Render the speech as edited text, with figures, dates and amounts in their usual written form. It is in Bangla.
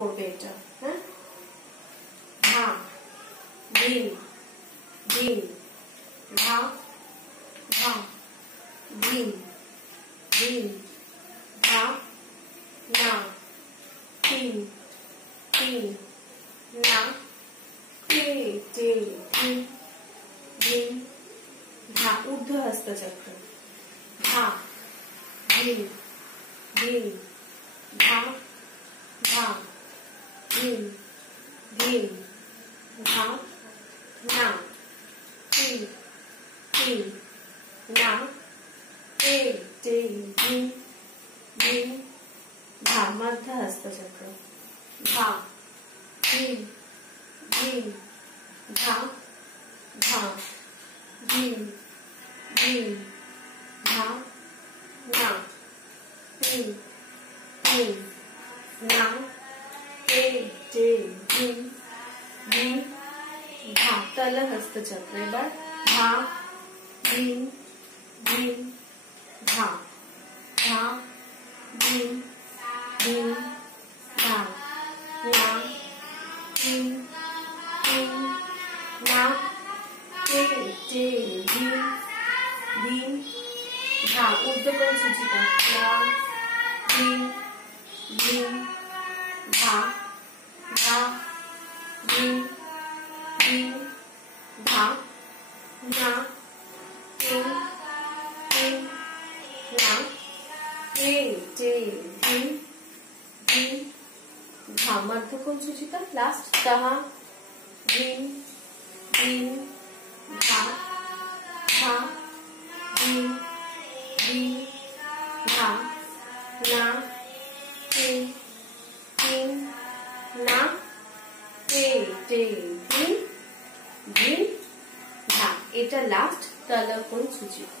করবে এটা। হ্যাঁ, ধা ধিন ধিন ধা ধা ধিন ধিন ধা না তিন তিন না তে তে ধিন ধিন ধা ঊর্ধ্ব হস্ত চক্র ধা ধিন ধিন ধা ধা ধিন ধিন ধা না তিন তিন না তে তে ধিন ধিন ধা মধ্য হস্ত চক্র ধা ধিন ধিন ধা ধা ধিন ধিন ধা না তিন তিন না তে তে ধিন ধিন ধা তল হস্ত চক্র এবার ধা ধিন ধিন ধা ধা ধিন ধিন ধা না তিন তিন না তে তে ধিন ধিন ধা ঊর্ধ্বকোণ সূচিকা না ধিন ধিন ধা ধা ধিন ধিন ধা না তিন তিন না তে তে ধিন ধিন ধা মধ্যকোণ সূচিকা লাস্ট তাহা ধিন ধিন ধা ধা ধিন ধিন ধা না তিন তিন না তে তে ধিন ধিন ধা এটা লাস্ট তলকোণ সূচিকা।